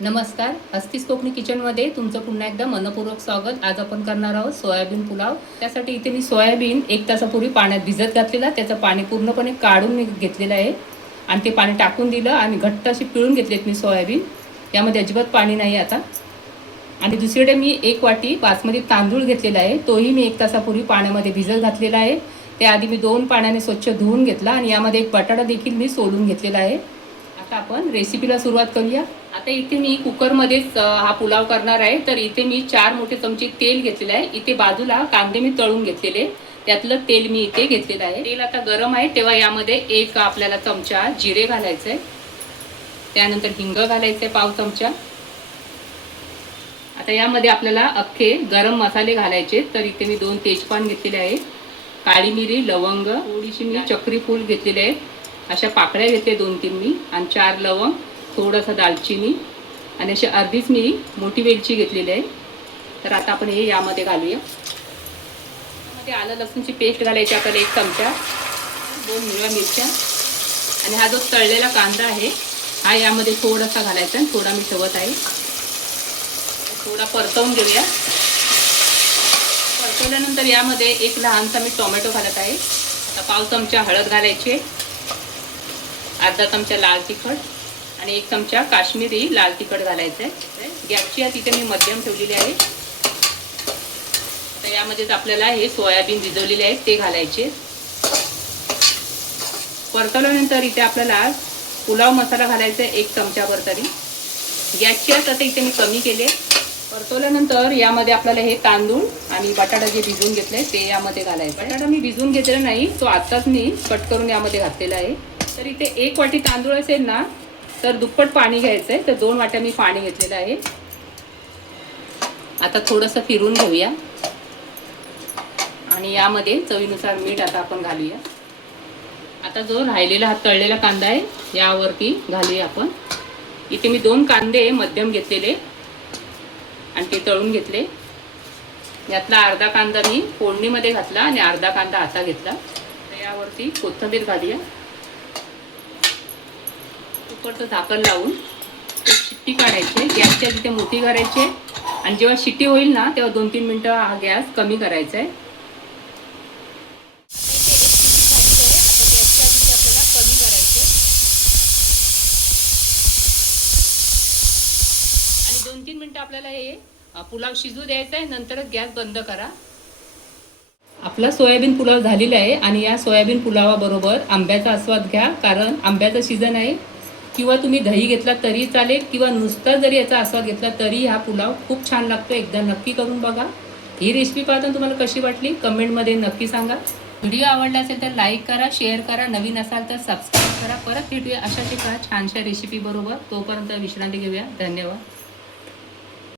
नमस्कार, हस्तीस कोकणी किचनमध्ये तुमचं पुन्हा एकदा मनपूर्वक स्वागत। आज आपण करणार आहोत सोयाबीन पुलाव। त्यासाठी इथे मी सोयाबीन 1 तासापूर्वी पाण्यात भिजत घातलेला, त्याचं पाणी पूर्णपणे काढून मी घेतलेलं आहे आणि ते पाणी टाकून दिलं आणि घट्ट अशी पिळून घेतलेत मी सोयाबीन। यामध्ये अजिबात पाणी नाही आता। आणि दुसरीकडे मी 1 वाटी बासमती तांदूळ घेतलेला आहे, तोही मी 1 तासापूर्वी पाण्यामध्ये भिजत घातलेला आहे। त्याआधी मी 2 पाण्याने स्वच्छ धुवून घेतला आणि यामध्ये एक बटाटा देखील मी सोलून घेतलेला आहे। आता आपण रेसिपीला सुरुवात करूया। आता इथे मी कुकरमध्येच हा पुलाव करणार आहे, तर इथे मी 4 मोठे चमचे तेल घेतलेले आहे। इथे बाजूला कांदे मी तळून घेतलेले, त्यातलं तेल मी इथे घेतलेलं आहे। तेल आता गरम आहे तेव्हा यामध्ये एक आपल्याला चमचा जिरे घालायचं आहे, त्यानंतर हिंग घालायचं आहे पाव चमचा। आता यामध्ये आपल्याला अख्खे गरम मसाले घालायचे, तर इथे मी 2 तेजपान घेतलेले आहे, काळी मिरी, लवंग, थोडीशी मी चक्री फूल घेतलेले आहे, अशा पाकळ्या घेतले 2-3 मी, आणि 4 लवंग, थोडासा दालचिनी आणि अशी अर्धीच मी मोठी वेलची घेतलेली आहे। तर आता आपण हे यामध्ये घालूया। यामध्ये आलं लसूणची पेस्ट घालायची आपल्याला 1 चमचा, 2 हिरव्या मिरच्या आणि हा जो तळलेला कांदा आहे हा यामध्ये थोडासा घालायचा आणि थोडा मी ठेवत आहे। थोडा परतवून घेऊया। परतवल्यानंतर यामध्ये एक लहानसा मी टोमॅटो घालत आहे। आता पाव चमचा हळद घालायची, अर्धा चमचा लाल तिखट आणि 1 चमचा काश्मीरी लाल तिखट घालायचं आहे। गॅसची तिथे मी मध्यम ठेवलेली आहे। आता यामध्येच आपल्याला हे सोयाबीन भिजवलेले आहेत ते घालायचे। परतवल्यानंतर इथे आपल्याला पुलाव मसाला घालायचा आहे 1 चमचाभर तरी। गॅसची आता इथे मी कमी केले। परतवल्यानंतर यामध्ये आपल्याला हे तांदूळ आणि बटाटा जे भिजवून घेतले ते यामध्ये घालायचं। बटाटा मी भिजवून घेतलेला नाही, तो आत्ताच मी कट करून यामध्ये घातलेला आहे। तर इथे 1 वाटी तांदूळ असेल ना तर दुप्पट पाणी घ्यायचं आहे, तर 2 वाट्या मी पाणी घेतलेलं आहे। आता थोडंसं फिरून घेऊया आणि यामध्ये चवीनुसार मीठ आता आपण घालूया। आता जो राहिलेला हा तळलेला कांदा आहे यावरती घालूया आपण। इथे मी 2 कांदे मध्यम घेतलेले आणि ते तळून घेतले। यातला अर्धा कांदा मी फोडणीमध्ये घातला आणि अर्धा कांदा आता घेतला। तर यावरती कोथिंबीर घालूया। कुकरचं झाकण लावून एक शिट्टी काढायची, गॅसच्या तिथे मोठी करायची आणि जेव्हा शिट्टी होईल ना तेव्हा 2-3 मिनिटं हा गॅस कमी करायचा आहे। आणि 2-3 मिनिटं आपल्याला हे पुलाव शिजू द्यायचा आहे, नंतरच गॅस बंद करा। आपला सोयाबीन पुलाव झालेला आहे आणि या सोयाबीन पुलावाबरोबर आंब्याचा आस्वाद घ्या, कारण आंब्याचा सीझन आहे। किंवा तुम्ही दही घेतला तरी चालेल, किंवा नुसता जरी याचा आस्वाद घेतला तरी हा पुलाव खूप छान लागतो। एकदा नक्की करून बघा। ही रेसिपी पाहताना तुम्हाला कशी वाटली कमेंटमध्ये नक्की सांगा। व्हिडिओ आवडला असेल तर लाईक करा, शेअर करा, नवीन असाल तर सबस्क्राईब करा। परत भेटूया अशाच एका छानशा रेसिपी बरोबर। तोपर्यंत विश्रांती घेऊया। धन्यवाद।